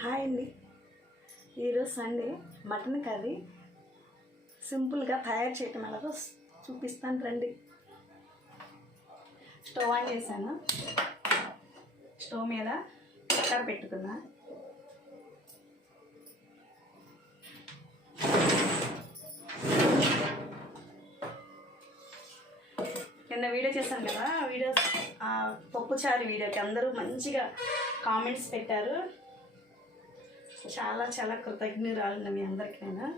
Hi అండి. ఈరోజు Sunday. Mutton curry. సింపుల్గా తయారు చేయటం ఎలాగో చూపిస్తాను రండి. స్టవ్ ఆన్ చేశాను. స్టవ్ మీద కుక్కర్ పెట్టుకున్నా. నిన్న వీడియో చేశాను కదా వీడియో పప్పుచారు వీడియోకి అందరూ మంచిగా కామెంట్స్ పెట్టారు. చాలా చాలా కృతజ్ఞురాలు మీ అందరికీ నేను.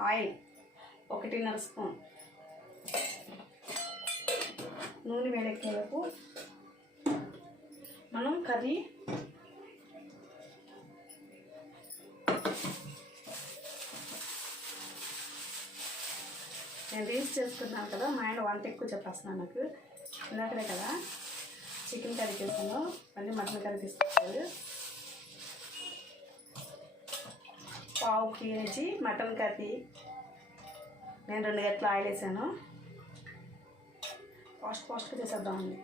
ఆయిల్ ఒకటిన్నర స్పూన్. నూనె వేడెక్కేలకు మనం కర్రీ నేను రీల్స్ చేసుకున్నాను కదా మా ఆయన వంట ఎక్కువ చెప్పేస్తున్నాను నాకు. ఇందాకనే కదా చికెన్ కర్రీ చేశాను మళ్ళీ మటన్ కర్రీ తీసుకుంటారు పావు కేజీ మటన్ కర్రీ. నేను రెండు గంటలు ఆయిల్ వేసాను. ఫాస్ట్ ఫాస్ట్గా చేసేద్దామండి.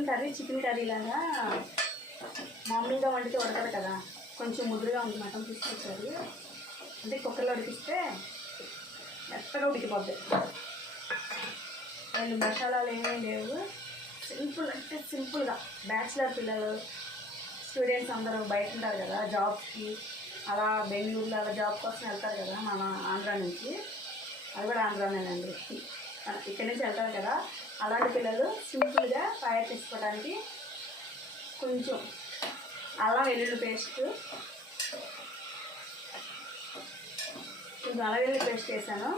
మటన్ కర్రీ చికెన్ కర్రీ లాగా మామూలుగా వండితే ఉడకదు కదా. కొంచెం ముదురుగా ఉంది మటన్ తీసుకొచ్చారు అంటే కుక్కర్లో ఉడికిస్తే మెత్తగా ఉడికిపోద్ది. రెండు మసాలాలు ఏమీ లేవు. సింపుల్ అంటే సింపుల్గా. బ్యాచిలర్ పిల్లలు స్టూడెంట్స్ అందరూ బయట ఉంటారు కదా జాబ్కి అలా బెంగళూరులో అలా జాబ్ కోసం వెళ్తారు కదా మన ఆంధ్ర నుంచి. అది కూడా ఆంధ్రానేనండి. ఇక్కడి నుంచి వెళ్తారు కదా అలాంటి పిల్లలు సింపుల్గా తయారు చేసుకోవడానికి కొంచెం అల్లం వెల్లుల్లి పేస్ట్ కొంచెం అల్లం వెల్లుల్లి పేస్ట్ వేసాను.